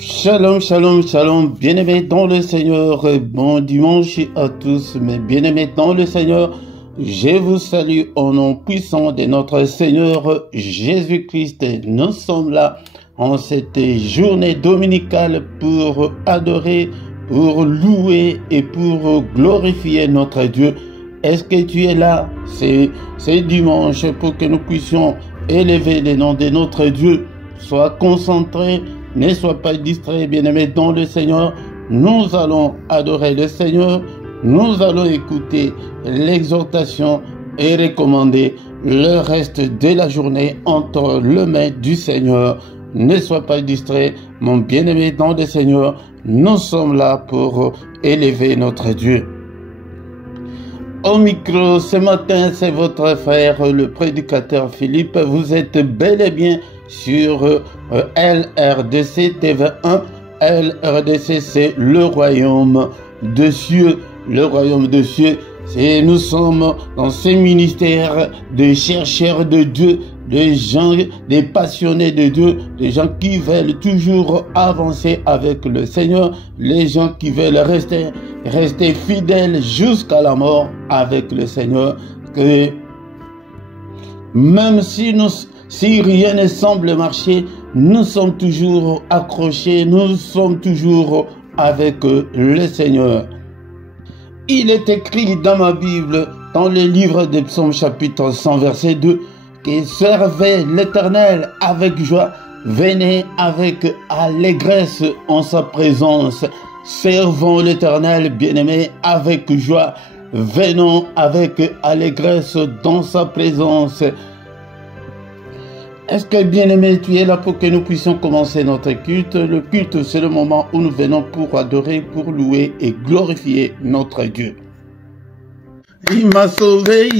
Shalom, shalom, shalom, bien-aimés dans le Seigneur, bon dimanche à tous, mes bien-aimés dans le Seigneur, je vous salue au nom puissant de notre Seigneur Jésus-Christ. Nous sommes là en cette journée dominicale pour adorer, pour louer et pour glorifier notre Dieu. Est-ce que tu es là? C'est dimanche pour que nous puissions élever le nom de notre Dieu. Sois concentré. Ne sois pas distrait, bien-aimé dans le Seigneur. Nous allons adorer le Seigneur. Nous allons écouter l'exhortation et recommander le reste de la journée entre les mains du Seigneur. Ne sois pas distrait, mon bien-aimé dans le Seigneur. Nous sommes là pour élever notre Dieu. Au micro, ce matin, c'est votre frère, le prédicateur Philippe. Vous êtes bel et bien sur LRDC TV1. LRDC, c'est le royaume de cieux. Le royaume de cieux, c'est nous sommes dans ces ministères de chercheurs de Dieu, des gens, des passionnés de Dieu, des gens qui veulent toujours avancer avec le Seigneur, les gens qui veulent rester fidèles jusqu'à la mort avec le Seigneur. Que même si rien ne semble marcher, nous sommes toujours accrochés, nous sommes toujours avec le Seigneur. Il est écrit dans ma Bible, dans le livre des Psaumes chapitre 100 verset 2, que servez l'Éternel avec joie, venez avec allégresse en sa présence. Servons l'Éternel, bien-aimé, avec joie, venons avec allégresse dans sa présence. Est-ce que, bien-aimé, tu es là pour que nous puissions commencer notre culte? Le culte, c'est le moment où nous venons pour adorer, pour louer et glorifier notre Dieu. Il m'a sauvé,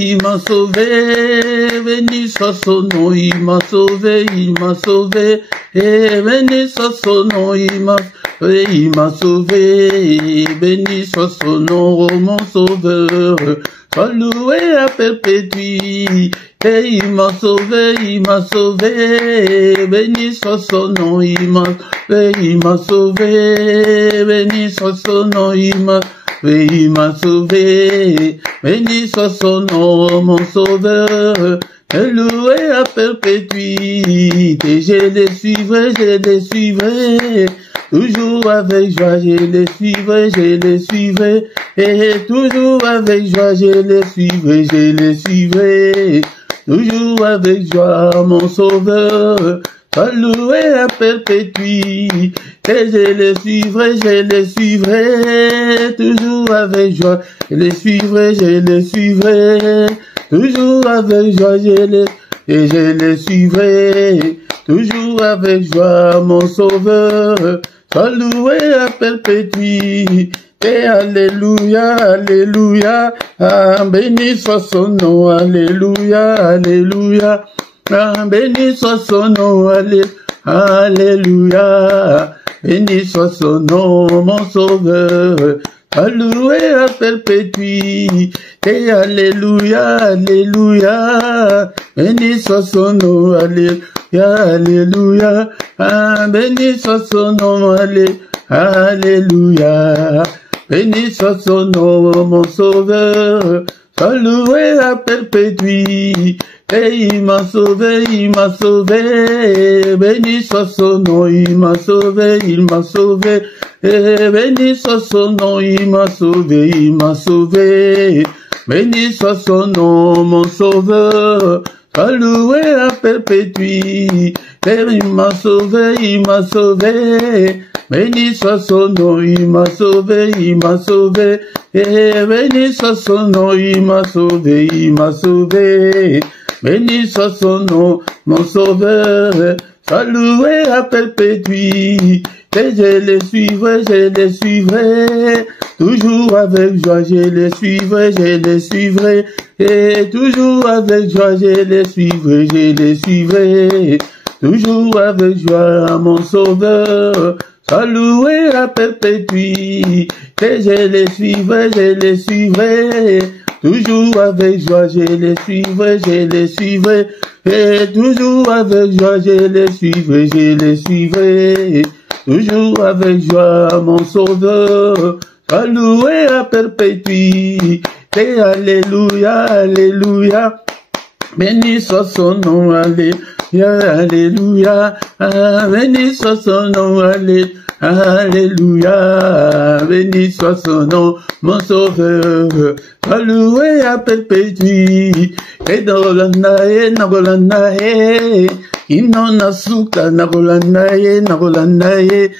béni soit son nom, il m'a sauvé, et béni soit son nom, il m'a sauvé, béni soit son nom, oh mon sauveur, sois loué à perpétuité. Et il m'a sauvé, béni soit son nom, il m'a sauvé, béni soit son nom, il m'a sauvé, béni soit son nom, mon sauveur, loué à perpétuité, je les suivrai, toujours avec joie, je les suivrai, et toujours avec joie, je les suivrai, toujours avec joie, mon sauveur, sois loué à perpétuité, et je les suivrai, toujours avec joie, je les suivrai, toujours avec joie, je les suivrai, toujours avec joie, mon sauveur, sois loué à perpétuité. Et alléluia, alléluia, ah, béni soit son nom, alléluia, alléluia, ah, béni soit son nom, alléluia, béni soit son nom, mon sauveur, alloué à perpétuité, et alléluia, alléluia, béni soit son nom, alléluia, alléluia, ah, béni soit son nom, alléluia. Béni soit son nom, mon sauveur, sois loué à perpétuité, et il m'a sauvé, béni soit son nom, il m'a sauvé, et béni soit son nom, il m'a sauvé, béni soit son nom, mon sauveur, sois loué à perpétuité, et il m'a sauvé, béni soit son nom, il m'a sauvé, et béni soit son nom, il m'a sauvé, béni soit son nom, mon sauveur, sois loué à perpétuité, et je les suivrai, toujours avec joie, je les suivrai, et toujours avec joie, je les suivrai, toujours avec joie, mon sauveur, sois loué à perpétuité, et je les suivrai, toujours avec joie, je les suivrai, et toujours avec joie, je les suivrai, toujours avec joie, mon sauveur. Sois loué à perpétuité, alléluia, alléluia. Béni soit son nom, alléluia, alléluia. Béni soit son nom, alléluia. Alléluia, béni soit son nom, mon sauveur, sois loué à perpétuité. Et Nagolanae, Nagolanae, Inonasuka, Nagolanae, Nagolanae,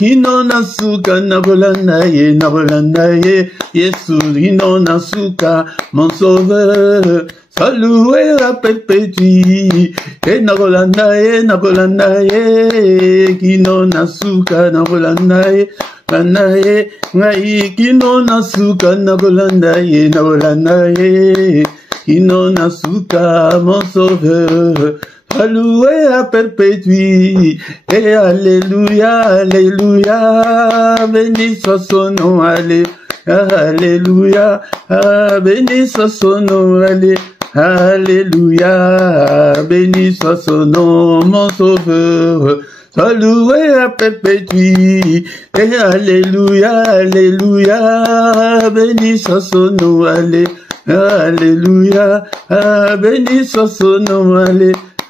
Inonasuka, Nagolanae, Nagolanae, Yesu, Inonasuka, mon sauveur, sois loué à perpétuité. Et Nagolanae, Nagolanae, Inonasuka, Nagolanae, Nagolanae, Inonasuka, Nagolanae, Nagolanae, Inonasuka, mon sauveur, sois loué à perpétuité. Et alléluia, alléluia, béni soit son nom, alléluia. Alléluia, béni soit son nom, alléluia, béni soit son nom, mon sauveur, sois loué à perpétuité, et alléluia, alléluia, béni soit son nom, alléluia, béni soit son nom,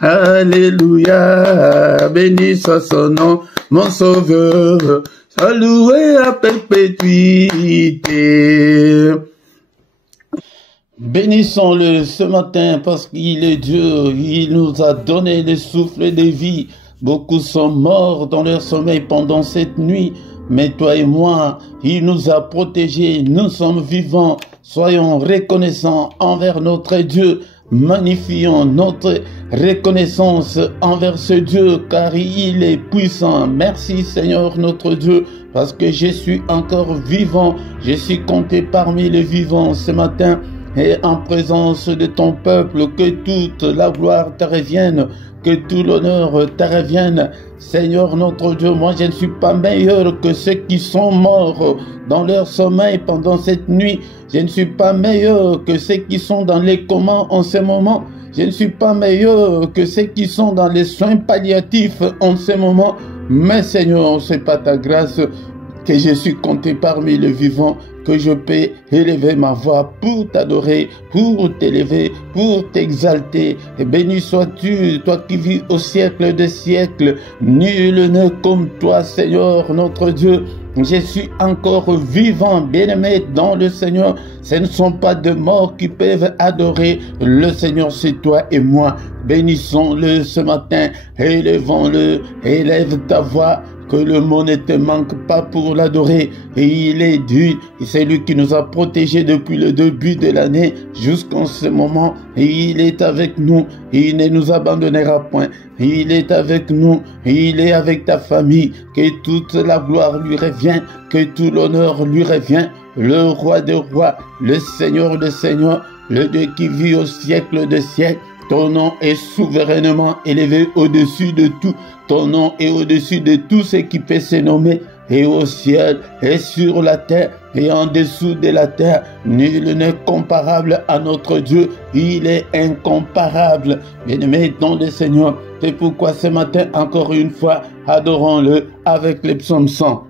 alléluia, béni soit son nom, mon sauveur, sois loué à perpétuité. Bénissons-le ce matin parce qu'il est Dieu, il nous a donné le souffle de vie. Beaucoup sont morts dans leur sommeil pendant cette nuit, mais toi et moi, il nous a protégés, nous sommes vivants. Soyons reconnaissants envers notre Dieu. Magnifions notre reconnaissance envers ce Dieu car il est puissant. Merci Seigneur notre Dieu parce que je suis encore vivant. Je suis compté parmi les vivants ce matin et en présence de ton peuple. Que toute la gloire te revienne, que tout l'honneur te revienne. Seigneur notre Dieu, moi je ne suis pas meilleur que ceux qui sont morts dans leur sommeil pendant cette nuit. Je ne suis pas meilleur que ceux qui sont dans les comas en ce moment. Je ne suis pas meilleur que ceux qui sont dans les soins palliatifs en ce moment. Mais Seigneur, c'est pas ta grâce que je suis compté parmi les vivants, que je peux élever ma voix pour t'adorer, pour t'élever, pour t'exalter. Et béni sois-tu, toi qui vis au siècle des siècles. Nul n'est comme toi, Seigneur, notre Dieu. Je suis encore vivant, bien-aimé dans le Seigneur. Ce ne sont pas de morts qui peuvent adorer le Seigneur, c'est toi et moi. Bénissons-le ce matin, élevons-le, élève ta voix. Que le mot ne te manque pas pour l'adorer. Et il est Dieu, c'est lui qui nous a protégés depuis le début de l'année jusqu'en ce moment. Et il est avec nous, et il ne nous abandonnera point. Et il est avec nous, et il est avec ta famille. Que toute la gloire lui revient, que tout l'honneur lui revient. Le roi des rois, le Seigneur des seigneurs, le Dieu qui vit au siècle des siècles. Ton nom est souverainement élevé au-dessus de tout. Ton nom est au-dessus de tout ce qui peut se nommer. Et au ciel, et sur la terre, et en dessous de la terre, nul n'est comparable à notre Dieu. Il est incomparable. Bien-aimé dans le Seigneur, c'est pourquoi ce matin, encore une fois, adorons-le avec les psaumes 100.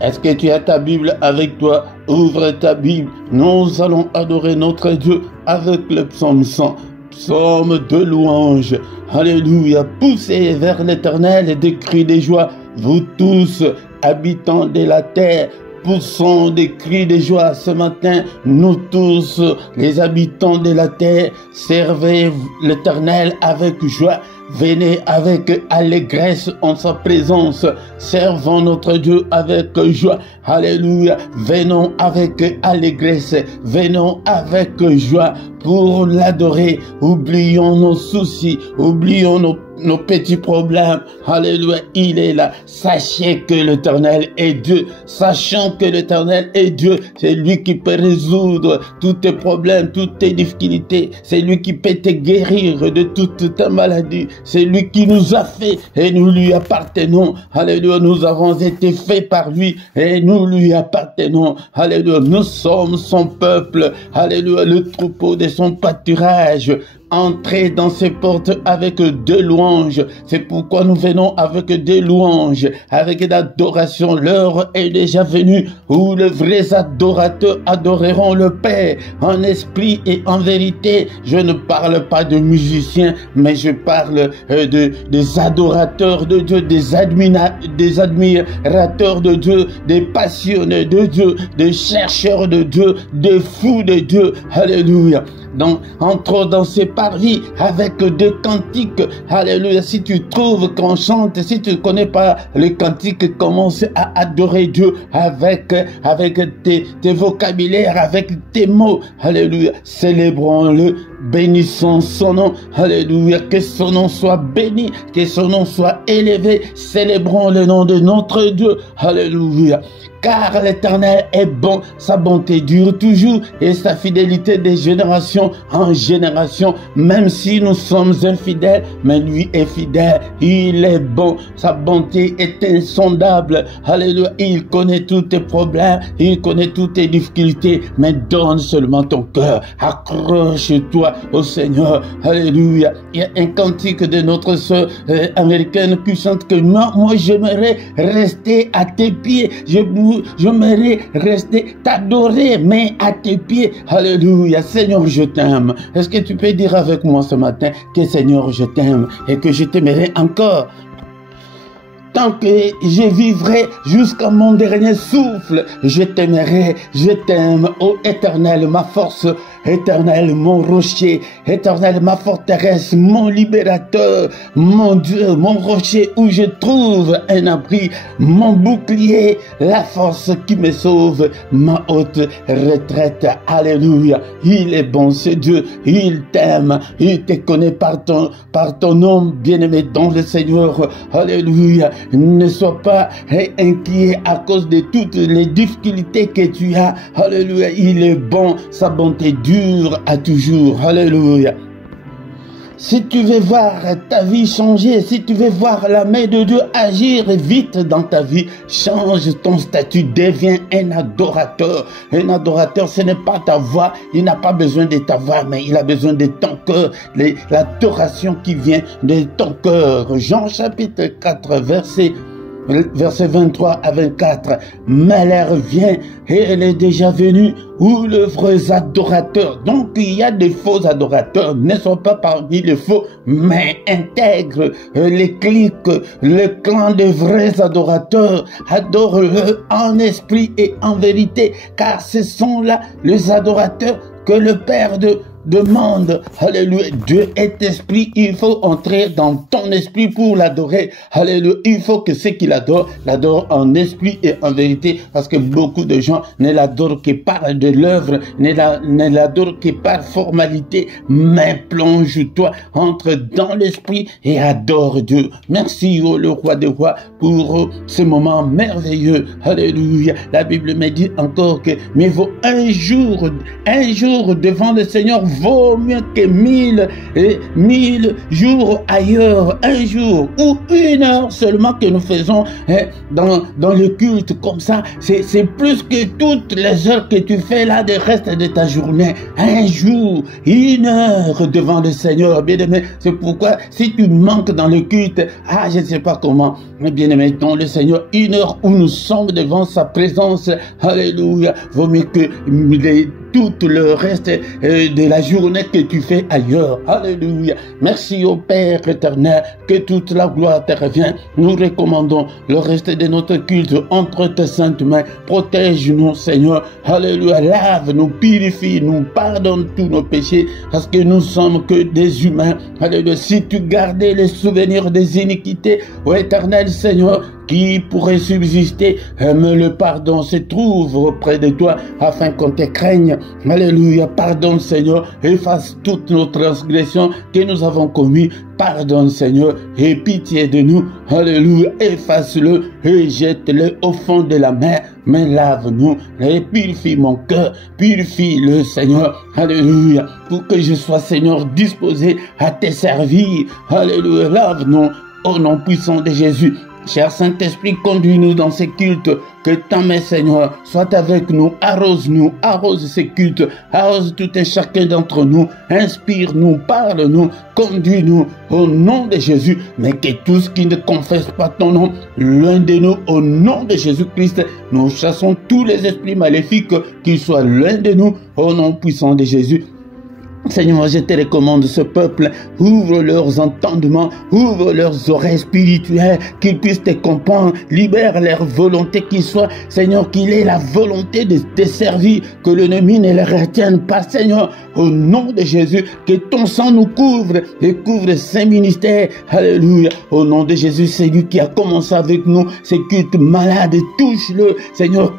Est-ce que tu as ta Bible avec toi? Ouvre ta Bible. Nous allons adorer notre Dieu avec le psaume 100. Psaume de louange. Alléluia. Poussez vers l'Éternel des cris de joie. Vous tous, habitants de la terre, poussons des cris de joie ce matin. Nous tous, les habitants de la terre, servez l'Éternel avec joie. Venez avec allégresse en sa présence. Servons notre Dieu avec joie. Alléluia. Venons avec allégresse. Venons avec joie pour l'adorer. Oublions nos soucis. Oublions nos petits problèmes. Alléluia. Il est là. Sachez que l'Éternel est Dieu. Sachant que l'Éternel est Dieu. C'est lui qui peut résoudre tous tes problèmes, toutes tes difficultés. C'est lui qui peut te guérir de toute ta maladie. C'est lui qui nous a fait et nous lui appartenons. Alléluia, nous avons été faits par lui et nous lui appartenons. Alléluia, nous sommes son peuple. Alléluia, le troupeau de son pâturage. entrer dans ces portes avec des louanges. C'est pourquoi nous venons avec des louanges, avec l'adoration. L'heure est déjà venue où les vrais adorateurs adoreront le Père en esprit et en vérité. Je ne parle pas de musiciens, mais je parle des adorateurs de Dieu, des admirateurs de Dieu, des passionnés de Dieu, des chercheurs de Dieu, des fous de Dieu. Alléluia. Donc, entrons dans ces parvis avec des cantiques. Alléluia. Si tu trouves qu'on chante, si tu ne connais pas les cantiques, commence à adorer Dieu avec tes vocabulaires, avec tes mots. Alléluia. Célébrons-le, bénissons son nom. Alléluia. Que son nom soit béni, que son nom soit élevé. Célébrons le nom de notre Dieu. Alléluia. Car l'Éternel est bon, sa bonté dure toujours et sa fidélité de génération en génération. Même si nous sommes infidèles, mais lui est fidèle. Il est bon, sa bonté est insondable. Alléluia, il connaît tous tes problèmes, il connaît toutes tes difficultés, mais donne seulement ton cœur. Accroche-toi au Seigneur. Alléluia. Il y a un cantique de notre sœur américaine qui chante que moi j'aimerais rester à tes pieds. J'aimerais rester t'adorer, mais à tes pieds. Alléluia. Seigneur, je t'aime. Est-ce que tu peux dire avec moi ce matin que Seigneur, je t'aime et que je t'aimerai encore? Tant que je vivrai jusqu'à mon dernier souffle, je t'aimerai, je t'aime, ô Éternel, ma force, Éternel, mon rocher, Éternel, ma forteresse, mon libérateur, mon Dieu, mon rocher où je trouve un abri, mon bouclier, la force qui me sauve, ma haute retraite. Alléluia. Il est bon, ce Dieu, il t'aime, il te connaît par ton nom, bien-aimé dans le Seigneur. Alléluia. Ne sois pas inquiet à cause de toutes les difficultés que tu as. Alléluia. Il est bon, sa bonté dure à toujours. Alléluia. Si tu veux voir ta vie changer, si tu veux voir la main de Dieu agir vite dans ta vie, change ton statut, deviens un adorateur. Un adorateur, ce n'est pas ta voix, il n'a pas besoin de ta voix, mais il a besoin de ton cœur, l'adoration qui vient de ton cœur. Jean chapitre 4, verset 23 à 24, mais l'heure vient et elle est déjà venue où les vrais adorateurs, donc il y a des faux adorateurs, ne sont pas parmi les faux, mais intègre les clics, le clan des vrais adorateurs, adore-le en esprit et en vérité, car ce sont là les adorateurs que le Père demande. Alléluia. Dieu est esprit, il faut entrer dans ton esprit pour l'adorer. Alléluia. Il faut que ceux qui l'adorent en esprit et en vérité, parce que beaucoup de gens ne l'adorent que par de l'œuvre, ne l'adorent que par formalité, mais plonge-toi, entre dans l'esprit et adore Dieu. Merci, oh, le roi des rois, pour ce moment merveilleux. Alléluia. La Bible me dit encore que mieux vaut un jour devant le Seigneur vaut mieux que 1000 jours ailleurs. Un jour ou une heure seulement que nous faisons dans le culte comme ça, c'est plus que toutes les heures que tu fais là de reste de ta journée. Un jour, une heure devant le Seigneur, bien-aimé. C'est pourquoi si tu manques dans le culte, je ne sais pas comment, mais bien-aimé, dans le Seigneur, une heure où nous sommes devant sa présence, alléluia, vaut mieux que tout le reste de la journée que tu fais ailleurs. Alléluia. Merci au Père éternel, que toute la gloire te revient. Nous recommandons le reste de notre culte entre tes saintes mains. Protège-nous, Seigneur. Alléluia. Lave-nous, purifie, nous pardonne tous nos péchés, parce que nous sommes que des humains. Alléluia. Si tu gardais les souvenirs des iniquités, ô éternel Seigneur, qui pourrait subsister, mais le pardon se trouve auprès de toi afin qu'on te craigne. Alléluia. Pardonne, Seigneur, efface toutes nos transgressions que nous avons commises. Pardonne, Seigneur, et pitié de nous. Alléluia. Efface-le et jette-le au fond de la mer. Mais lave-nous et purifie mon cœur. Purifie-le, Seigneur. Alléluia. Pour que je sois, Seigneur, disposé à te servir. Alléluia. Lave-nous. Au nom puissant de Jésus, Cher Saint-Esprit, conduis-nous dans ces cultes, que ta main, Seigneur, soit avec nous, arrose ces cultes, arrose tout un chacun d'entre nous, inspire-nous, parle-nous, conduis-nous au nom de Jésus, mais que tous qui ne confessent pas ton nom, l'un de nous, au nom de Jésus-Christ, nous chassons tous les esprits maléfiques, qu'ils soient l'un de nous, au nom puissant de Jésus. Seigneur, je te recommande ce peuple, ouvre leurs entendements, ouvre leurs oreilles spirituelles, qu'ils puissent te comprendre, libère leur volonté, qu'il soit, Seigneur, qu'il ait la volonté de te servir, que l'ennemi ne les retienne pas, Seigneur, au nom de Jésus, que ton sang nous couvre et couvre ces ministères, alléluia, au nom de Jésus, c'est lui qui a commencé avec nous, ces cultes malades, touche-le, Seigneur,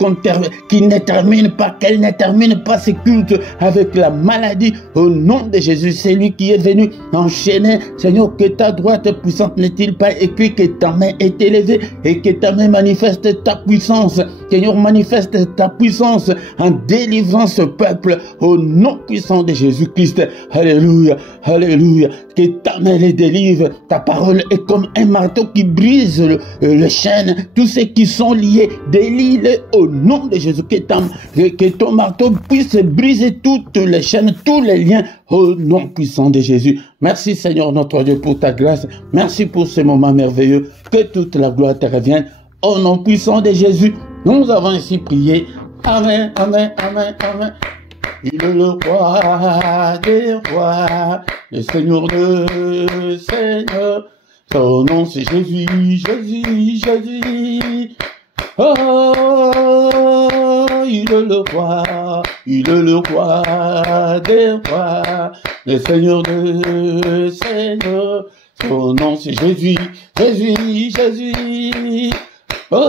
qu'il ne termine pas, qu'elle ne termine pas ces cultes avec la maladie, au nom de Jésus, c'est lui qui est venu enchaîner. Seigneur, que ta droite puissante n'est-il pas écrit que ta main est élevée et que ta main manifeste ta puissance. Seigneur, manifeste ta puissance en délivrant ce peuple au nom puissant de Jésus-Christ. Alléluia, alléluia. Que ta main les délivre. Ta parole est comme un marteau qui brise le chêne. Tous ceux qui sont liés, délie-les au nom de Jésus. Que ton marteau puisse briser toutes les chaînes, tous les liens au nom puissant de Jésus. Merci Seigneur notre Dieu pour ta grâce. Merci pour ce moment merveilleux. Que toute la gloire te revienne. Au nom puissant de Jésus, nous avons ainsi prié. Amen, amen, amen, amen. Il est le roi des rois, le Seigneur de Seigneur. Son nom c'est Jésus, Jésus, Jésus. Oh, il est le roi des rois, le Seigneur de Seigneur. Son nom c'est Jésus, Jésus, Jésus. Oh,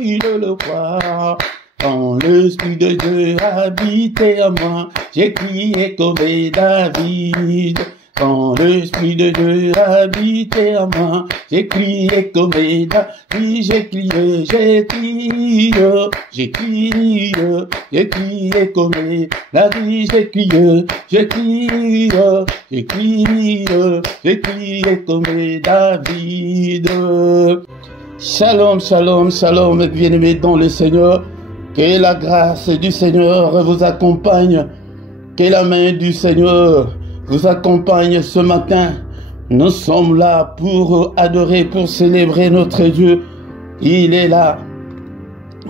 il est le roi. Quand l'Esprit de Dieu habitait en moi, j'ai crié comme David. Quand l'Esprit de Dieu habitait en moi, j'ai crié comme David, j'ai crié, j'ai crié, j'ai crié, j'ai crié comme David, j'ai crié, j'ai crié, j'ai crié, j'ai crié comme David. Shalom, shalom, shalom, bien-aimés dans le Seigneur. Que la grâce du Seigneur vous accompagne. Que la main du Seigneur vous accompagne ce matin. Nous sommes là pour adorer, pour célébrer notre Dieu. Il est là.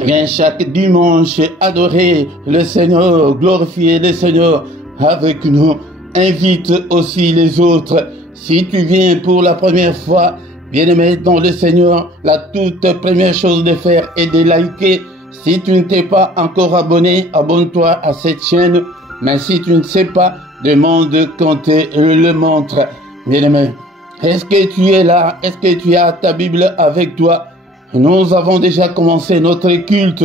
Viens chaque dimanche adorer le Seigneur, glorifier le Seigneur avec nous. Invite aussi les autres. Si tu viens pour la première fois, bien-aimé dans le Seigneur, la toute première chose de faire est de liker. Si tu ne t'es pas encore abonné, abonne-toi à cette chaîne. Mais si tu ne sais pas, demande qu'on te le montre. Bien-aimé, est-ce que tu es là? Est-ce que tu as ta Bible avec toi? Nous avons déjà commencé notre culte.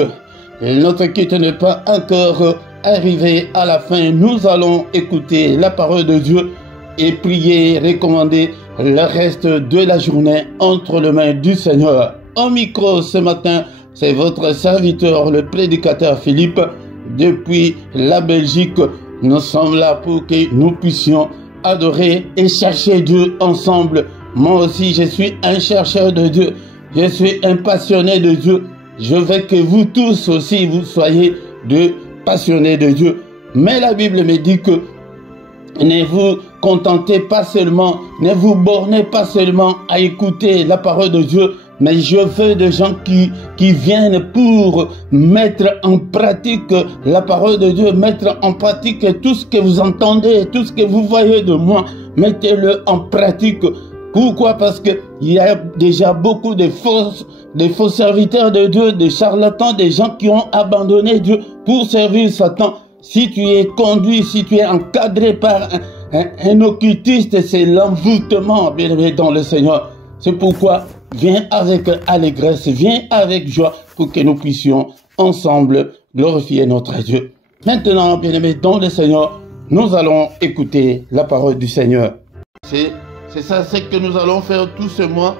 Et notre culte n'est pas encore arrivé à la fin. Nous allons écouter la parole de Dieu et prier, recommander le reste de la journée entre les mains du Seigneur. Au micro ce matin, c'est votre serviteur, le prédicateur Philippe, depuis la Belgique. Nous sommes là pour que nous puissions adorer et chercher Dieu ensemble. Moi aussi, je suis un chercheur de Dieu. Je suis un passionné de Dieu. Je veux que vous tous aussi, vous soyez de passionnés de Dieu. Mais la Bible me dit que ne vous contentez pas seulement, ne vous bornez pas seulement à écouter la parole de Dieu, mais je veux des gens qui viennent pour mettre en pratique la parole de Dieu, mettre en pratique tout ce que vous entendez, tout ce que vous voyez de moi, mettez-le en pratique. Pourquoi? Parce que il y a déjà beaucoup de faux serviteurs de Dieu, des charlatans, des gens qui ont abandonné Dieu pour servir Satan. Si tu es conduit, si tu es encadré par un occultiste, c'est l'envoûtement, bien aimé dans le Seigneur. C'est pourquoi viens avec allégresse, viens avec joie pour que nous puissions ensemble glorifier notre Dieu. Maintenant, bien aimé dans le Seigneur, nous allons écouter la parole du Seigneur. C'est ça, c'est que nous allons faire tout ce mois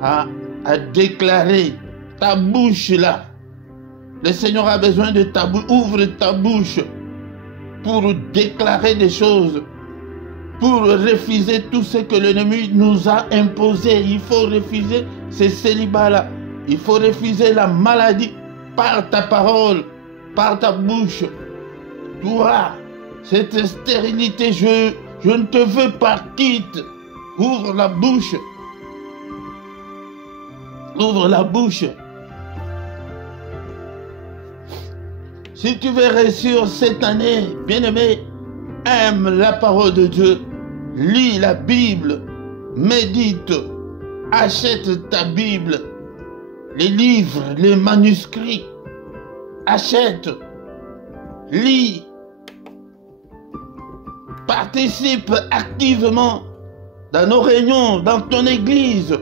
à déclarer ta bouche là. Le Seigneur a besoin de ta bouche. Ouvre ta bouche pour déclarer des choses. pour refuser tout ce que l'ennemi nous a imposé. Il faut refuser ces célibats-là. Il faut refuser la maladie par ta parole, par ta bouche. Toi, cette stérilité, je ne te veux pas, quitte. Ouvre la bouche. Ouvre la bouche. Si tu veux réussir cette année, bien-aimé, aime la parole de Dieu, lis la Bible, médite, achète ta Bible, les livres, les manuscrits, achète, lis, participe activement dans nos réunions, dans ton église.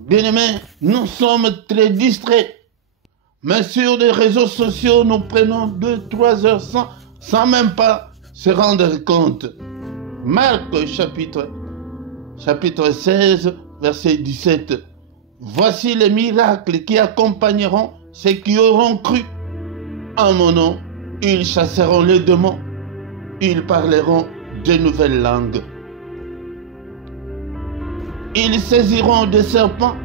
Bien-aimés, nous sommes très distraits. Mais sur les réseaux sociaux, nous prenons 2-3 heures sans même pas se rendre compte. Marc chapitre 16, verset 17. Voici les miracles qui accompagneront ceux qui auront cru. En mon nom, ils chasseront les démons. Ils parleront de nouvelles langues. Ils saisiront des serpents.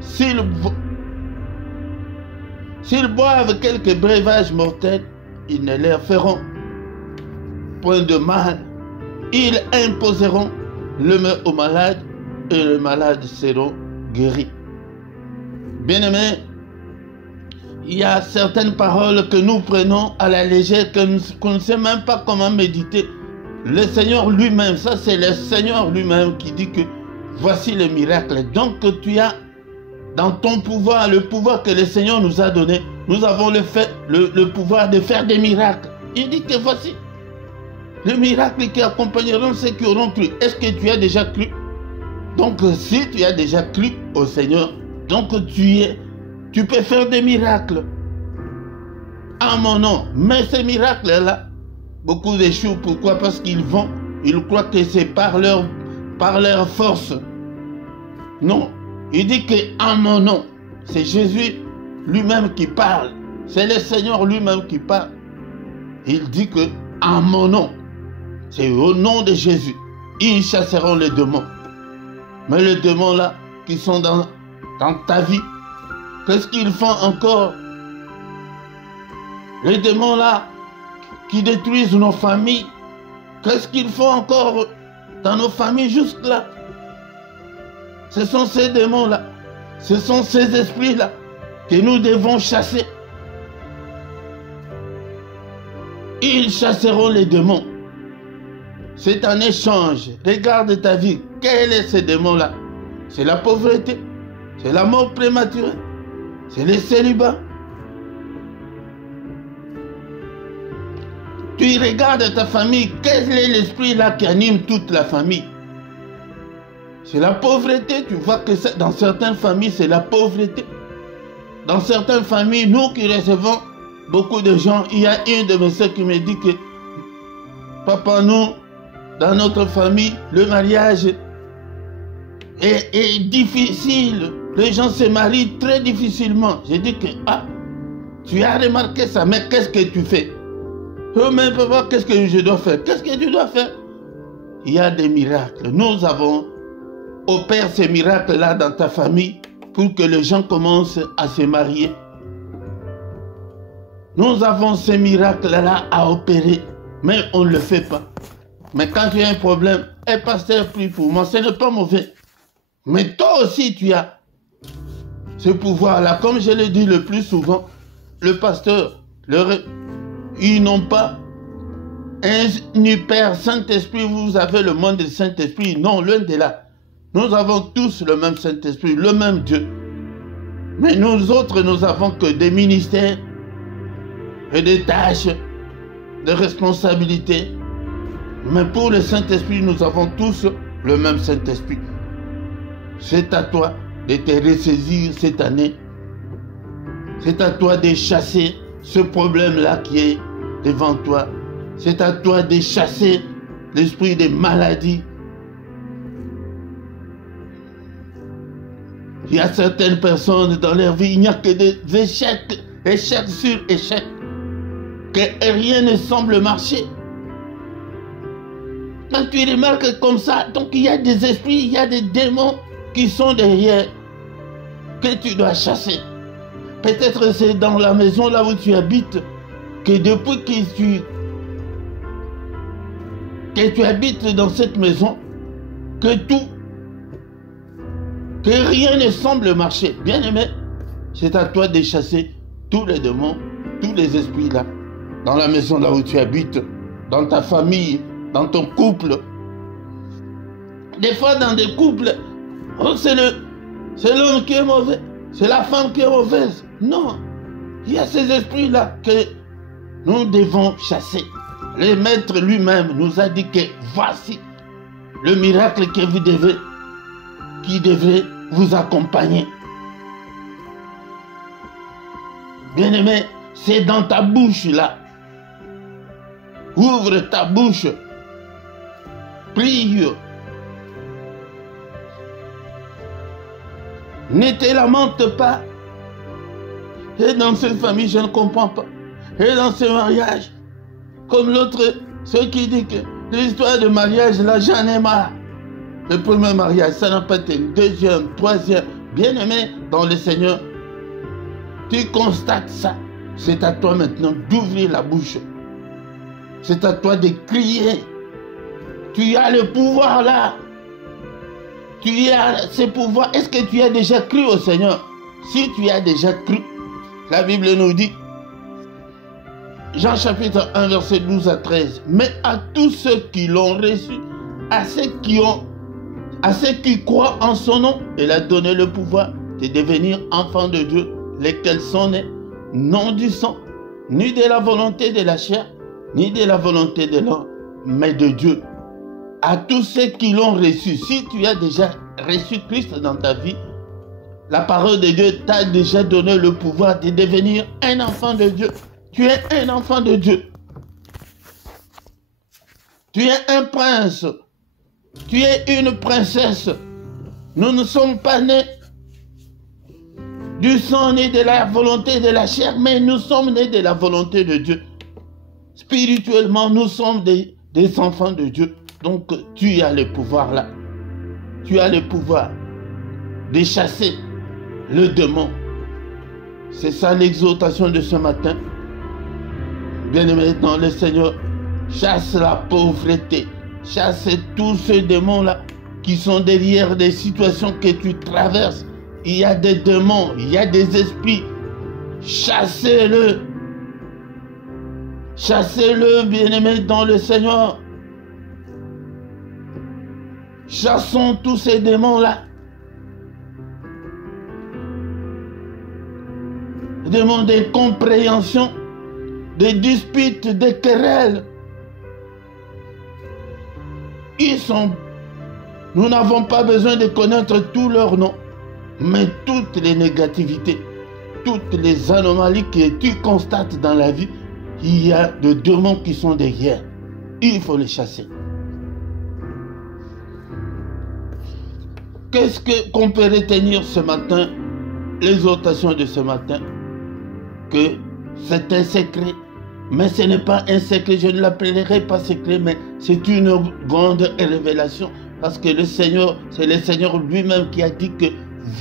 S'ils boivent quelques breuvages mortels, ils ne leur feront point de mal. Ils imposeront le main aux malades et les malades seront guéris. Bien-aimés, il y a certaines paroles que nous prenons à la légère, qu'on ne sait même pas comment méditer. Le Seigneur lui-même, ça c'est le Seigneur lui-même qui dit que voici le miracle. Donc tu as dans ton pouvoir, le pouvoir que le Seigneur nous a donné, nous avons le pouvoir de faire des miracles. Il dit que voici les miracles qui accompagneront ceux qui auront cru. Est-ce que tu as déjà cru? Donc si tu as déjà cru au Seigneur, donc tu peux faire des miracles en mon nom. Mais ces miracles-là, beaucoup d'échouent. Pourquoi? Parce qu'ils croient que c'est par leur force. Non. Il dit que en mon nom, c'est Jésus lui-même qui parle. C'est le Seigneur lui-même qui parle. Il dit que en mon nom, c'est au nom de Jésus, ils chasseront les démons. Mais les démons là, qui sont dans ta vie, qu'est-ce qu'ils font encore? Les démons là, qui détruisent nos familles, qu'est-ce qu'ils font encore dans nos familles jusque là? Ce sont ces démons-là, ce sont ces esprits-là que nous devons chasser. Ils chasseront les démons. C'est un échange. Regarde ta vie. Quel est ce démon-là? C'est la pauvreté, c'est la mort prématurée, c'est le célibat. Tu regardes ta famille. Quel est l'esprit-là qui anime toute la famille? C'est la pauvreté. Tu vois que dans certaines familles, c'est la pauvreté. Dans certaines familles, nous qui recevons beaucoup de gens, il y a une de mes soeurs qui me dit que papa, nous, dans notre famille, le mariage est difficile. Les gens se marient très difficilement. J'ai dit que, tu as remarqué ça, mais qu'est-ce que tu fais? Oh, mais papa, qu'est-ce que je dois faire? Qu'est-ce que tu dois faire? Il y a des miracles. Nous avons opère ces miracles-là dans ta famille pour que les gens commencent à se marier. Nous avons ces miracles-là à opérer, mais on ne le fait pas. Mais quand tu as un problème, pasteur, prie pour moi, ce n'est pas mauvais. Mais toi aussi, tu as ce pouvoir-là. Comme je le dis le plus souvent, le pasteur, ils n'ont pas un Père Saint-Esprit, vous avez le monde du Saint-Esprit. Non, loin de là. Nous avons tous le même Saint-Esprit, le même Dieu. Mais nous autres, nous n'avons que des ministères et des tâches, des responsabilités. Mais pour le Saint-Esprit, nous avons tous le même Saint-Esprit. C'est à toi de te ressaisir cette année. C'est à toi de chasser ce problème-là qui est devant toi. C'est à toi de chasser l'esprit des maladies. Il y a certaines personnes dans leur vie, il n'y a que des échecs, échecs sur échecs. que rien ne semble marcher. Quand tu remarques comme ça, donc il y a des esprits, il y a des démons qui sont derrière, que tu dois chasser. Peut-être c'est dans la maison là où tu habites, que depuis que tu habites dans cette maison, que rien ne semble marcher. Bien aimé, c'est à toi de chasser tous les démons, tous les esprits là, dans la maison là où tu habites, dans ta famille, dans ton couple. Des fois dans des couples, oh, c'est l'homme qui est mauvais, c'est la femme qui est mauvaise. Non, il y a ces esprits là que nous devons chasser. Le maître lui-même nous a dit que voici le miracle que qui devrait vous accompagner. Bien-aimé, c'est dans ta bouche là. Ouvre ta bouche. Prie. Ne te lamente pas. Et dans cette famille, je ne comprends pas. Et dans ce mariage, comme l'autre, ceux qui disent que l'histoire de mariage, là, j'en ai marre. Le premier mariage, ça n'a pas été le deuxième, troisième. Bien-aimé dans le Seigneur, tu constates ça. C'est à toi maintenant d'ouvrir la bouche. C'est à toi de crier. Tu as le pouvoir là. Tu as ce pouvoir. Est-ce que tu as déjà cru au Seigneur? Si tu as déjà cru, la Bible nous dit, Jean chapitre 1, verset 12 à 13, mais à tous ceux qui l'ont reçu, à ceux qui croient en son nom, il a donné le pouvoir de devenir enfants de Dieu, lesquels sont nés, non du sang, ni de la volonté de la chair, ni de la volonté de l'homme, mais de Dieu. À tous ceux qui l'ont reçu, si tu as déjà reçu Christ dans ta vie, la parole de Dieu t'a déjà donné le pouvoir de devenir un enfant de Dieu. Tu es un enfant de Dieu. Tu es un prince. Tu es une princesse. Nous ne sommes pas nés du sang ni de la volonté de la chair, mais nous sommes nés de la volonté de Dieu. Spirituellement, nous sommes des enfants de Dieu. Donc, tu as le pouvoir là. Tu as le pouvoir de chasser le démon. C'est ça l'exhortation de ce matin. Bien-aimé dans le Seigneur, chasse la pauvreté. Chasse tous ces démons-là qui sont derrière des situations que tu traverses. Il y a des démons, il y a des esprits. Chassez-le. Chassez-le, bien-aimé dans le Seigneur. Chassons tous ces démons-là. Démons de compréhension, de disputes, de querelles. Nous n'avons pas besoin de connaître tous leurs noms, mais toutes les négativités, toutes les anomalies que tu constates dans la vie, il y a des démons qui sont derrière. Il faut les chasser. Qu'est-ce qu'on peut retenir ce matin, l'exhortation de ce matin? Que c'est un secret, mais ce n'est pas un secret, je ne l'appellerai pas secret, mais c'est une grande révélation, parce que le Seigneur, c'est le Seigneur lui-même qui a dit que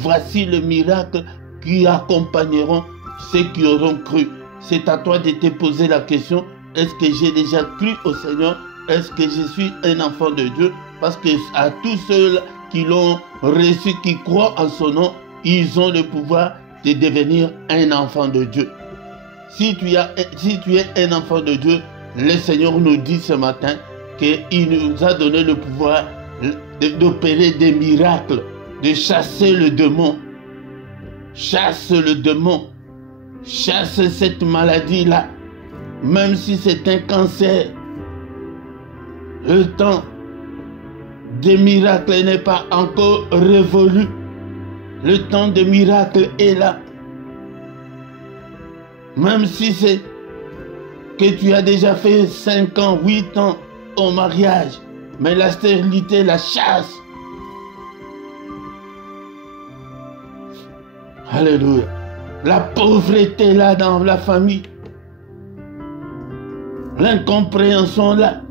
voici le miracle qui accompagneront ceux qui auront cru. C'est à toi de te poser la question, est-ce que j'ai déjà cru au Seigneur? Est-ce que je suis un enfant de Dieu? Parce que à tous ceux qui l'ont reçu, qui croient en son nom, ils ont le pouvoir de devenir un enfant de Dieu. Si tu es un enfant de Dieu, le Seigneur nous dit ce matin qu'il nous a donné le pouvoir d'opérer des miracles, de chasser le démon. Chasse le démon. Chasse cette maladie-là. Même si c'est un cancer. Le temps des miracles n'est pas encore révolu. Le temps des miracles est là. Même si c'est que tu as déjà fait 5 ans, 8 ans au mariage, mais la stérilité, la chasse. Alléluia. La pauvreté là dans la famille. l'incompréhension là,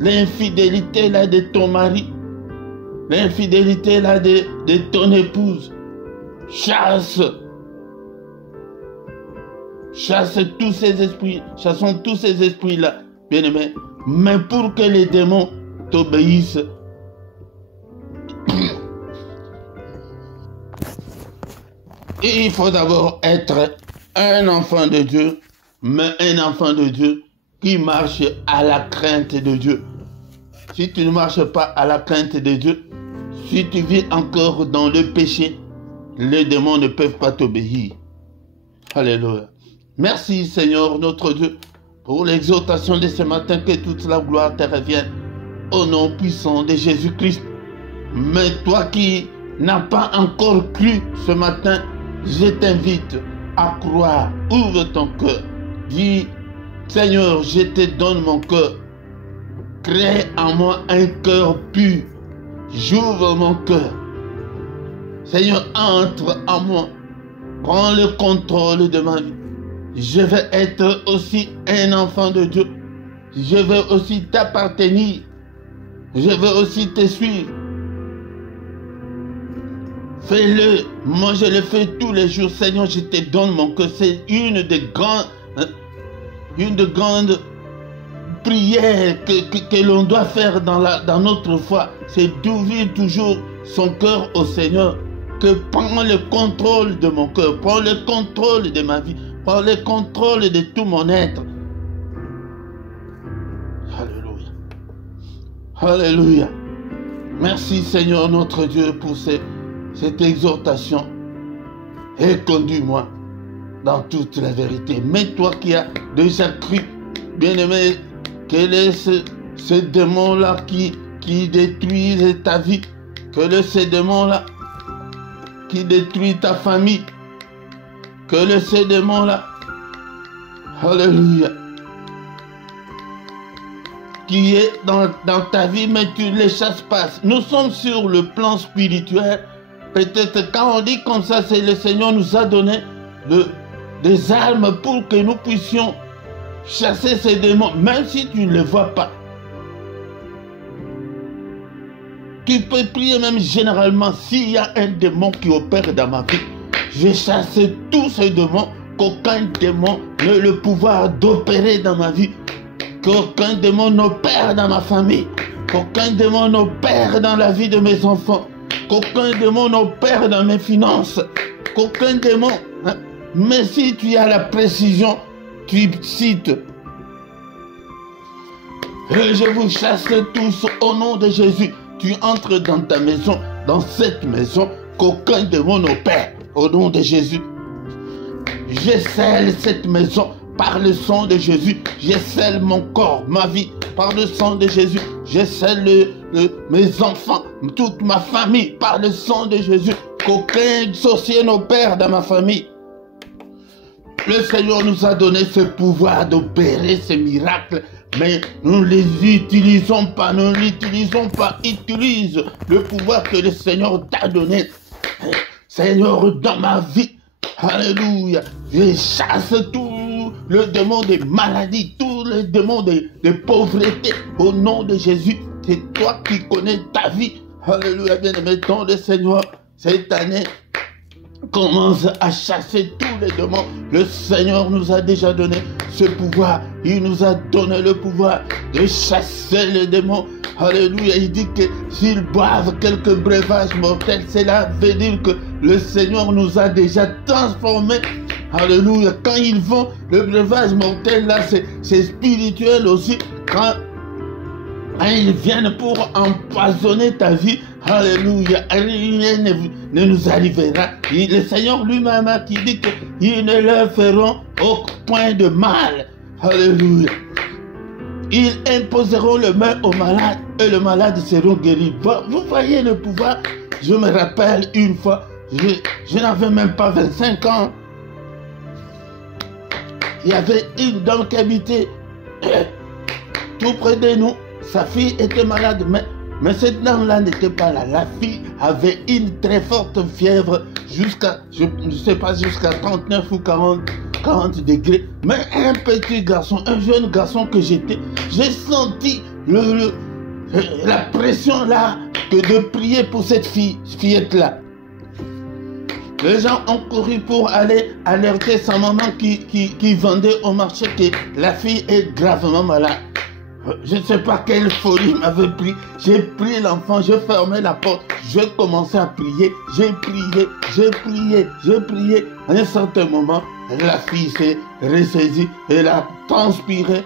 l'infidélité là de ton mari, l'infidélité là de ton épouse. Chasse tous ces esprits, chassons tous ces esprits là, bien-aimés. Mais pour que les démons t'obéissent, il faut d'abord être un enfant de Dieu, mais un enfant de Dieu qui marche à la crainte de Dieu. Si tu ne marches pas à la crainte de Dieu, si tu vis encore dans le péché, les démons ne peuvent pas t'obéir. Alléluia. Merci Seigneur notre Dieu pour l'exhortation de ce matin, que toute la gloire te revienne au nom puissant de Jésus-Christ. Mais toi qui n'as pas encore cru ce matin, je t'invite à croire. Ouvre ton cœur. Dis, Seigneur, je te donne mon cœur. Crée en moi un cœur pur. J'ouvre mon cœur. Seigneur, entre en moi. Prends le contrôle de ma vie. Je veux être aussi un enfant de Dieu. Je veux aussi t'appartenir. Je veux aussi te suivre. Fais-le. Moi, je le fais tous les jours. Seigneur, je te donne mon cœur. C'est une des grandes prières que l'on doit faire dans notre foi. C'est d'ouvrir toujours son cœur au Seigneur. Que prends le contrôle de mon cœur. Prends le contrôle de ma vie. Prends le contrôle de tout mon être. Alléluia. Alléluia. Merci Seigneur notre Dieu pour cette exhortation. Et conduis-moi dans toute la vérité. Mais toi qui as déjà cru, bien-aimé, quel est ce démon-là qui détruit ta vie? Quel est ce démon-là qui détruit ta famille? Quel est ce démon-là? Alléluia. Qui est dans ta vie, mais tu ne les chasses pas. Nous sommes sur le plan spirituel. Peut-être quand on dit comme ça, c'est le Seigneur nous a donné des armes pour que nous puissions chasser ces démons, même si tu ne les vois pas. Tu peux prier même généralement, s'il y a un démon qui opère dans ma vie, je chasse tous ces démons, qu'aucun démon n'ait le pouvoir d'opérer dans ma vie, qu'aucun démon n'opère dans ma famille, qu'aucun démon n'opère dans la vie de mes enfants, qu'aucun démon n'opère dans mes finances, qu'aucun démon... Mais si tu as la précision, tu cites. Et je vous chasse tous au nom de Jésus. Tu entres dans ta maison, dans cette maison, qu'aucun démon n'opère au nom de Jésus. Je scelle cette maison par le sang de Jésus. Je scelle mon corps, ma vie, par le sang de Jésus. Je scelle mes enfants, toute ma famille, par le sang de Jésus. Qu'aucun sorcier n'opère dans ma famille. Le Seigneur nous a donné ce pouvoir d'opérer ces miracles, mais nous ne les utilisons pas, nous ne l'utilisons pas. Utilise le pouvoir que le Seigneur t'a donné. Seigneur, dans ma vie, alléluia, je chasse tout le démon des maladies, tout le démon de pauvreté, au nom de Jésus. C'est toi qui connais ta vie. Alléluia, bien-aimé, dans le Seigneur, cette année, commence à chasser tous les démons. Le Seigneur nous a déjà donné ce pouvoir. Il nous a donné le pouvoir de chasser les démons. Alléluia. Il dit que s'ils boivent quelques breuvages mortels, cela veut dire que le Seigneur nous a déjà transformés. Alléluia. Quand ils vont, le breuvage mortel là, c'est spirituel aussi. Quand ils viennent pour empoisonner ta vie, alléluia, rien ne nous arrivera. Le Seigneur lui-même qui dit qu'ils ne leur feront aucun point de mal. Alléluia. Ils imposeront le main au malade et le malade seront guéris. Vous voyez le pouvoir? Je me rappelle une fois, je n'avais même pas 25 ans. Il y avait une dame qui habitait tout près de nous. Sa fille était malade, mais cette dame-là n'était pas là. La fille avait une très forte fièvre jusqu'à, je ne sais pas, jusqu'à 39 ou 40 40 degrés. Mais un petit garçon, un jeune garçon que j'étais, j'ai senti la pression là, que de prier pour cette fillette-là. Les gens ont couru pour aller alerter sa maman qui vendait au marché que la fille est gravement malade. Je ne sais pas quelle folie m'avait pris. J'ai pris l'enfant, j'ai fermé la porte, j'ai commencé à prier. J'ai prié. À un certain moment, la fille s'est ressaisie, elle a transpiré.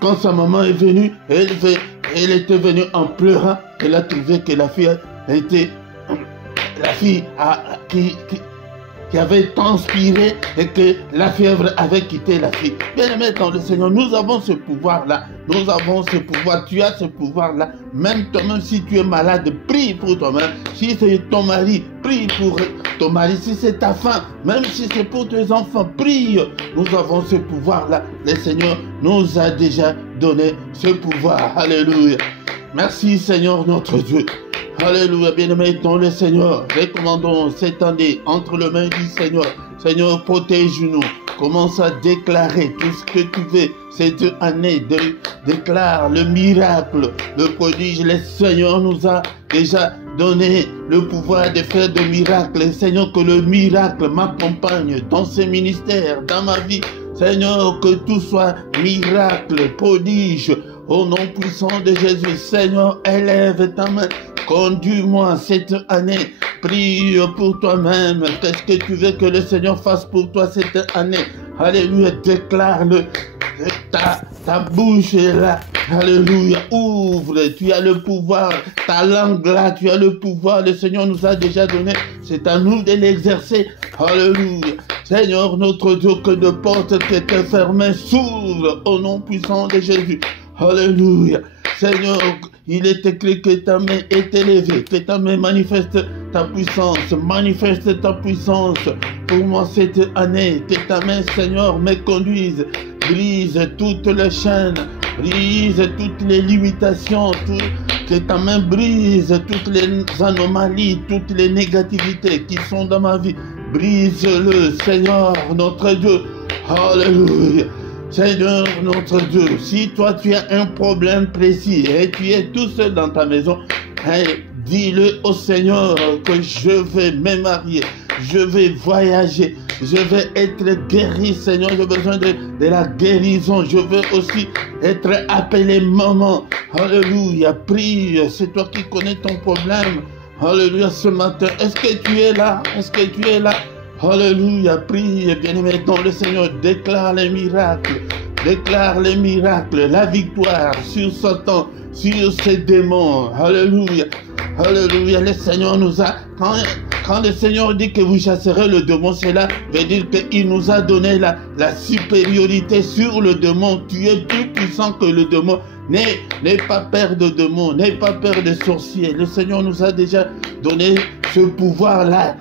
Quand sa maman est venue, elle était venue en pleurant. Elle a trouvé que la fille était... La fille qui avait transpiré et que la fièvre avait quitté la fille. Bien-aimé dans le Seigneur, nous avons ce pouvoir-là. Nous avons ce pouvoir. Tu as ce pouvoir-là. Même toi-même, si tu es malade, prie pour toi-même. Si c'est ton mari, prie pour ton mari. Si c'est ta femme, même si c'est pour tes enfants, prie. Nous avons ce pouvoir-là. Le Seigneur nous a déjà donné ce pouvoir. Alléluia. Merci Seigneur notre Dieu. Alléluia, bien-aimés dans le Seigneur. Recommandons cette année entre les mains du Seigneur. Seigneur, protège-nous. Commence à déclarer tout ce que tu veux. Cette année, déclare le miracle, le prodige. Le Seigneur nous a déjà donné le pouvoir de faire des miracles. Seigneur, que le miracle m'accompagne dans ce ministère, dans ma vie. Seigneur, que tout soit miracle, prodige. Au nom puissant de Jésus, Seigneur, élève ta main. Conduis-moi cette année. Prie pour toi-même. Qu'est-ce que tu veux que le Seigneur fasse pour toi cette année? Alléluia. Déclare-le. Ta bouche est là. Alléluia. Ouvre. Tu as le pouvoir. Ta langue là, tu as le pouvoir. Le Seigneur nous a déjà donné. C'est à nous de l'exercer. Alléluia. Seigneur, notre Dieu, que de portes qui étaient fermées s'ouvrent au nom puissant de Jésus. Alléluia. Seigneur, il est écrit que ta main est élevée, que ta main manifeste ta puissance pour moi cette année, que ta main, Seigneur, me conduise, brise toutes les chaînes, brise toutes les limitations, que ta main brise toutes les anomalies, toutes les négativités qui sont dans ma vie, brise-le, Seigneur, notre Dieu, alléluia. Seigneur notre Dieu, si toi tu as un problème précis et tu es tout seul dans ta maison, dis-le au Seigneur que je vais me marier, je vais voyager, je vais être guéri, Seigneur, j'ai besoin de la guérison, je veux aussi être appelé maman. Alléluia, prie, c'est toi qui connais ton problème. Alléluia, ce matin, est-ce que tu es là? Est-ce que tu es là? Alléluia, prie, bien-aimé dans le Seigneur, déclare les miracles, la victoire sur Satan, sur ses démons. Alléluia, alléluia, le Seigneur nous a, quand le Seigneur dit que vous chasserez le démon, cela veut dire qu'il nous a donné la supériorité sur le démon. Tu es plus puissant que le démon. N'aie pas peur de démons, n'aie pas peur de sorciers. Le Seigneur nous a déjà donné ce pouvoir-là.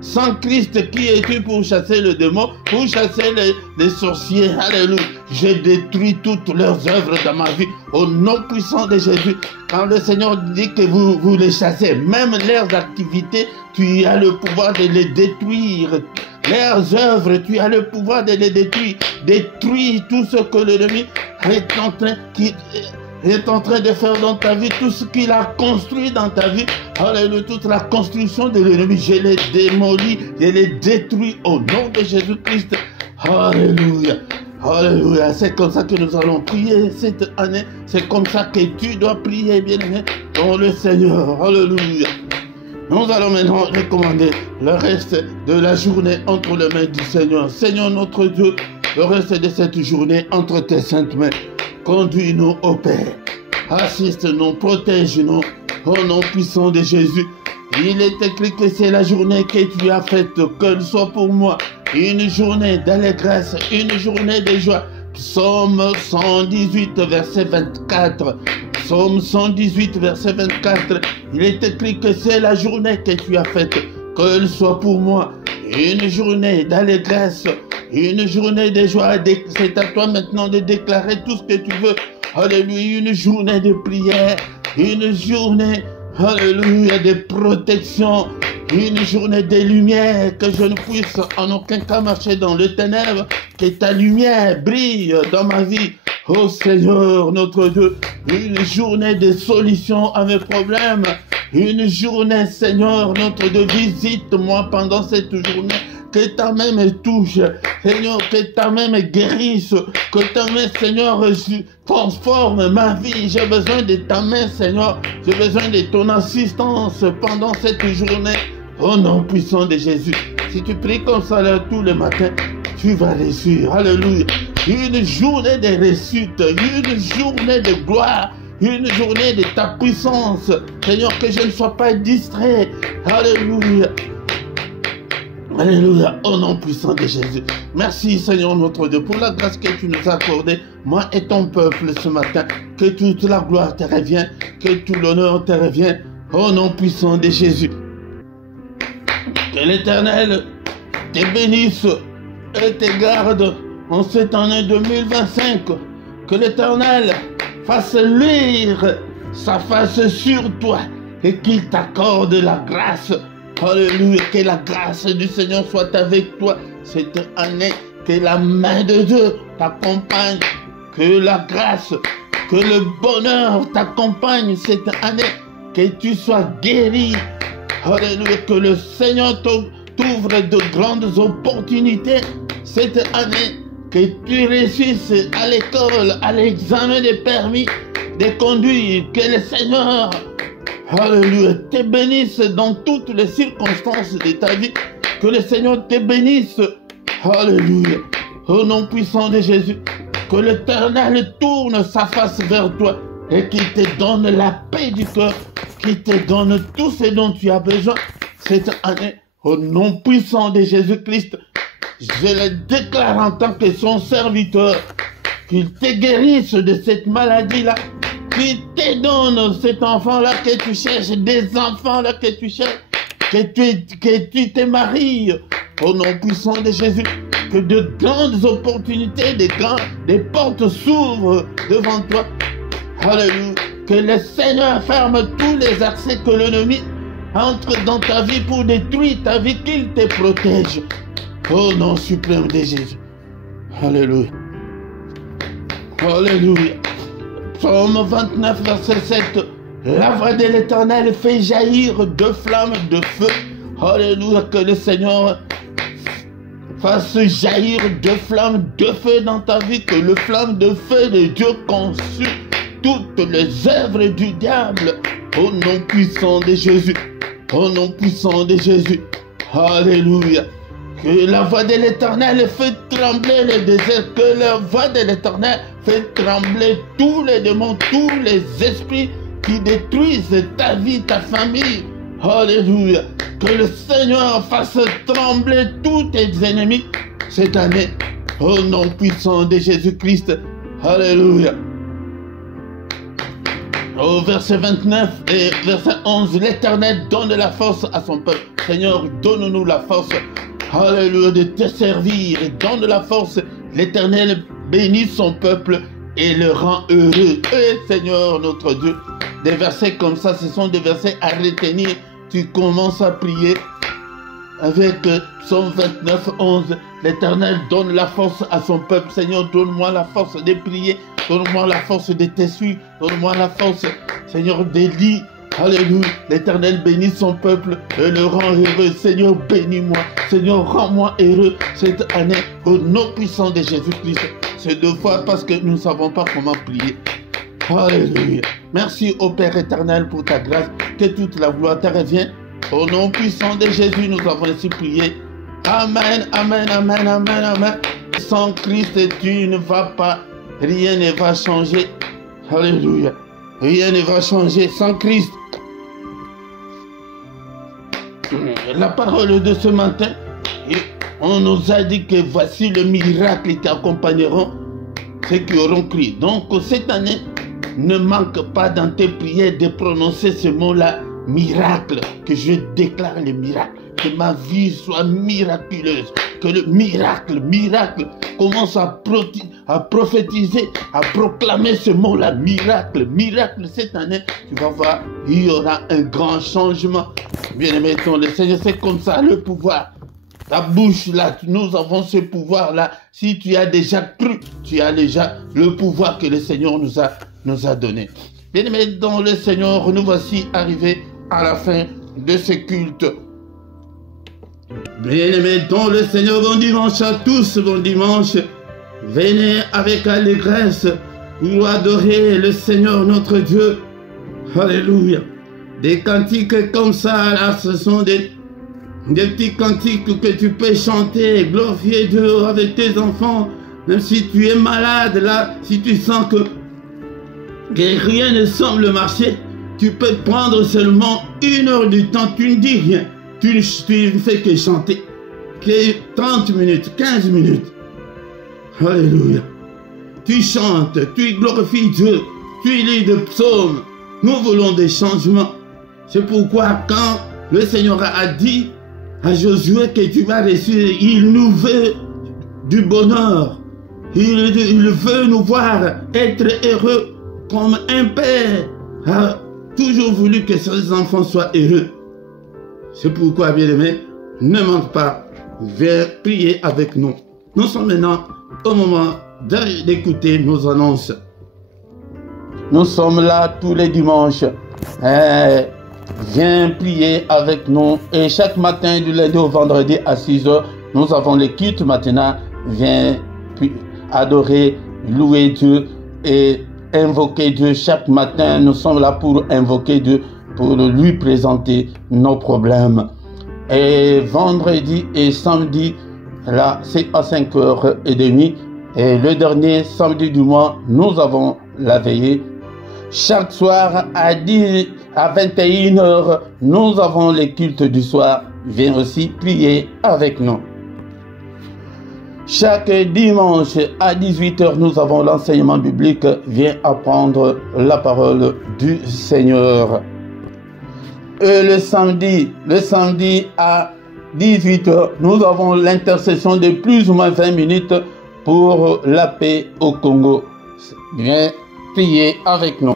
Sans Christ, qui es-tu pour chasser le démon, pour chasser les sorciers? Alléluia. J'ai détruit toutes leurs œuvres dans ma vie au nom puissant de Jésus. Quand le Seigneur dit que vous les chassez, même leurs activités, tu as le pouvoir de les détruire. Leurs œuvres, tu as le pouvoir de les détruire. Détruis tout ce que l'ennemi est en train de faire dans ta vie, tout ce qu'il a construit dans ta vie. Alléluia, toute la construction de l'ennemi, je l'ai démoli, je l'ai détruit au nom de Jésus-Christ. Alléluia, alléluia. C'est comme ça que nous allons prier cette année. C'est comme ça que tu dois prier, bien-aimé, dans le Seigneur. Alléluia. Nous allons maintenant recommander le reste de la journée entre les mains du Seigneur. Seigneur notre Dieu, le reste de cette journée entre tes saintes mains. Conduis-nous au Père, assiste-nous, protège-nous, au nom puissant de Jésus. Il est écrit que c'est la journée que tu as faite, qu'elle soit pour moi une journée d'allégresse, une journée de joie. Psaume 118, verset 24. Psaume 118, verset 24. Il est écrit que c'est la journée que tu as faite, qu'elle soit pour moi une journée d'allégresse, une journée de joie. C'est à toi maintenant de déclarer tout ce que tu veux. Alléluia, une journée de prière, une journée, alléluia, de protection, une journée des lumières, que je ne puisse en aucun cas marcher dans le ténèbre, que ta lumière brille dans ma vie. Oh Seigneur, notre Dieu, une journée de solution à mes problèmes, une journée, Seigneur, notre Dieu, visite-moi pendant cette journée. Que ta main me touche, Seigneur, que ta main me guérisse, que ta main, Seigneur, transforme ma vie. J'ai besoin de ta main, Seigneur, j'ai besoin de ton assistance pendant cette journée. Au nom puissant de Jésus, si tu pries comme ça là tous les matins, tu vas réussir. Alléluia. Une journée de réussite, une journée de gloire, une journée de ta puissance. Seigneur, que je ne sois pas distrait. Alléluia. Alléluia, au nom puissant de Jésus. Merci Seigneur notre Dieu pour la grâce que tu nous as accordée, moi et ton peuple ce matin. Que toute la gloire te revienne, que tout l'honneur te revienne, au nom puissant de Jésus. Que l'Éternel te bénisse et te garde en cette année 2025. Que l'Éternel fasse luire sa face sur toi et qu'il t'accorde la grâce. Alléluia, que la grâce du Seigneur soit avec toi cette année, que la main de Dieu t'accompagne, que la grâce, que le bonheur t'accompagne cette année, que tu sois guéri. Alléluia, que le Seigneur t'ouvre de grandes opportunités cette année, que tu réussisses à l'école, à l'examen des permis de conduire, que le Seigneur, alléluia, te bénisse dans toutes les circonstances de ta vie. Que le Seigneur te bénisse. Alléluia. Au nom puissant de Jésus. Que l'Éternel tourne sa face vers toi et qu'il te donne la paix du cœur. Qu'il te donne tout ce dont tu as besoin cette année. Au nom puissant de Jésus-Christ. Je le déclare en tant que son serviteur. Qu'il te guérisse de cette maladie-là. Qu'il te donne cet enfant-là que tu cherches, des enfants-là que tu cherches, que tu te maries, au nom puissant de Jésus, que de grandes opportunités, des portes s'ouvrent devant toi. Alléluia. Que le Seigneur ferme tous les accès que l'ennemi entre dans ta vie pour détruire ta vie, qu'il te protège. Au nom suprême de Jésus. Alléluia. Alléluia. Psaume 29, verset 7. La voix de l'Éternel fait jaillir deux flammes de feu. Alléluia, que le Seigneur fasse jaillir deux flammes de feu dans ta vie, que le flamme de feu de Dieu consume toutes les œuvres du diable. Au nom puissant de Jésus. Au nom puissant de Jésus. Alléluia. Que la voix de l'Éternel fait trembler le désert, que la voix de l'Éternel fait trembler tous les démons, tous les esprits qui détruisent ta vie, ta famille. Alléluia. Que le Seigneur fasse trembler tous tes ennemis cette année. Au nom puissant de Jésus-Christ. Alléluia. Au verset 29 et verset 11, l'Éternel donne la force à son peuple. Seigneur, donne-nous la force. Alléluia, de te servir et donne la force. L'Éternel bénit son peuple et le rend heureux. Et Seigneur notre Dieu, des versets comme ça, ce sont des versets à retenir. Tu commences à prier avec Psaume 29, 11. L'Éternel donne la force à son peuple. Seigneur, donne-moi la force de prier. Donne-moi la force de te suivre. Donne-moi la force, Seigneur, de lire. Alléluia. L'Éternel bénit son peuple et le rend heureux. Seigneur, bénis-moi. Seigneur, rends-moi heureux cette année au nom puissant de Jésus-Christ. C'est deux fois parce que nous ne savons pas comment prier. Alléluia. Merci au Père éternel pour ta grâce. Que toute la gloire te revienne. Au nom puissant de Jésus, nous avons ainsi prié. Amen, amen, amen, amen, amen. Sans Christ, tu ne vas pas. Rien ne va changer. Alléluia. Rien ne va changer sans Christ. La parole de ce matin, on nous a dit que voici le miracle qui accompagneront ceux qui auront crié. Donc cette année, ne manque pas dans tes prières de prononcer ce mot-là, miracle, que je déclare le miracle, que ma vie soit miraculeuse, que le miracle commence à prophétiser, à proclamer ce mot-là, miracle, cette année, tu vas voir, il y aura un grand changement. Bien-aimé, le Seigneur, c'est comme ça, le pouvoir. Ta bouche là, nous avons ce pouvoir-là. Si tu as déjà cru, tu as déjà le pouvoir que le Seigneur nous a donné. Bien-aimé, dans le Seigneur, nous voici arrivés à la fin de ce culte. Bien-aimés, dans le Seigneur, bon dimanche à tous, bon dimanche. Venez avec allégresse pour adorer le Seigneur notre Dieu. Alléluia. Des cantiques comme ça, là, ce sont des petits cantiques que tu peux chanter, glorifier Dieu avec tes enfants. Même si tu es malade, là, si tu sens que rien ne semble marcher, tu peux prendre seulement 1 heure du temps, tu ne dis rien. Tu ne fais que chanter. Que 30 minutes, 15 minutes. Alléluia. Tu chantes, tu glorifies Dieu, tu lis des psaumes. Nous voulons des changements. C'est pourquoi quand le Seigneur a dit à Josué que tu vas réussir, il nous veut du bonheur. Il veut nous voir être heureux comme un père a toujours voulu que ses enfants soient heureux. C'est pourquoi, bien-aimés, ne manque pas, viens prier avec nous. Nous sommes maintenant au moment d'écouter nos annonces. Nous sommes là tous les dimanches. Viens prier avec nous. Et chaque matin, du lundi au vendredi à 6 h, nous avons les cultes maintenant. Viens adorer, louer Dieu et invoquer Dieu. Chaque matin, nous sommes là pour invoquer Dieu, pour lui présenter nos problèmes. Et vendredi et samedi, là, c'est à 5h30. Et le dernier samedi du mois, nous avons la veillée. Chaque soir à 21 h, nous avons les cultes du soir. Viens aussi prier avec nous. Chaque dimanche à 18 h, nous avons l'enseignement biblique. Viens apprendre la parole du Seigneur. Et le samedi à 18 h, nous avons l'intercession de plus ou moins 20 minutes pour la paix au Congo. Viens prier avec nous.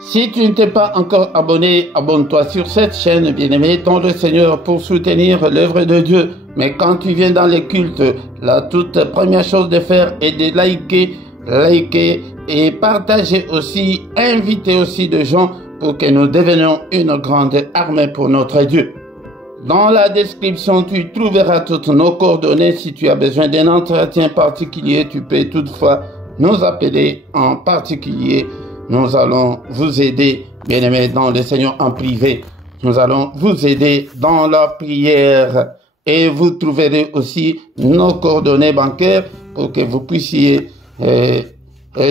Si tu ne t'es pas encore abonné, abonne-toi sur cette chaîne, bien-aimé, dans le Seigneur, pour soutenir l'œuvre de Dieu. Mais quand tu viens dans les cultes, la toute première chose de faire est de liker et partager aussi, inviter aussi des gens pour que nous devenions une grande armée pour notre Dieu. Dans la description, tu trouveras toutes nos coordonnées. Si tu as besoin d'un entretien particulier, tu peux toutefois nous appeler en particulier. Nous allons vous aider, bien-aimés, dans le Seigneur en privé. Nous allons vous aider dans la prière. Et vous trouverez aussi nos coordonnées bancaires pour que vous puissiez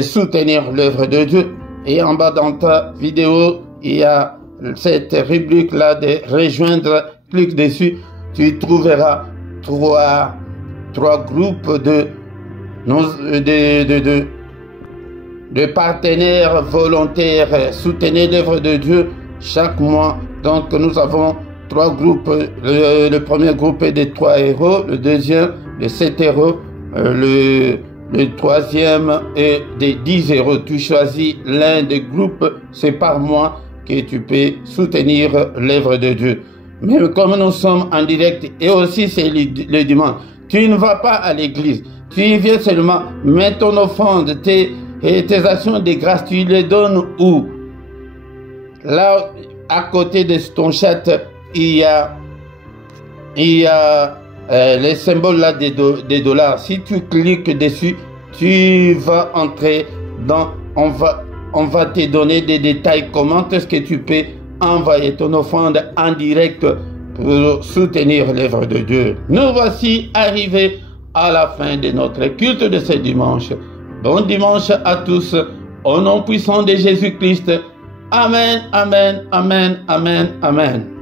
soutenir l'œuvre de Dieu. Et en bas dans ta vidéo, il y a cette rubrique-là de rejoindre. Clique dessus, tu trouveras trois groupes de partenaires volontaires. Soutenez l'œuvre de Dieu chaque mois. Donc nous avons 3 groupes. Le premier groupe est de 3 €, le deuxième de 7 €, le troisième est de 10 €. Tu choisis l'un des groupes, c'est par mois que tu peux soutenir l'œuvre de Dieu. Mais comme nous sommes en direct et aussi c'est le dimanche, tu ne vas pas à l'église. Tu y viens seulement, mets ton offrande, tes actions de grâce, tu les donnes où? Là, à côté de ton chat, il y a les symboles là des dollars. Si tu cliques dessus, tu vas entrer dans, on va te donner des détails, comment est-ce que tu peux envoyer ton offrande en direct pour soutenir l'œuvre de Dieu. Nous voici arrivés à la fin de notre culte de ce dimanche. Bon dimanche à tous, au nom puissant de Jésus-Christ. Amen, amen, amen, amen, amen.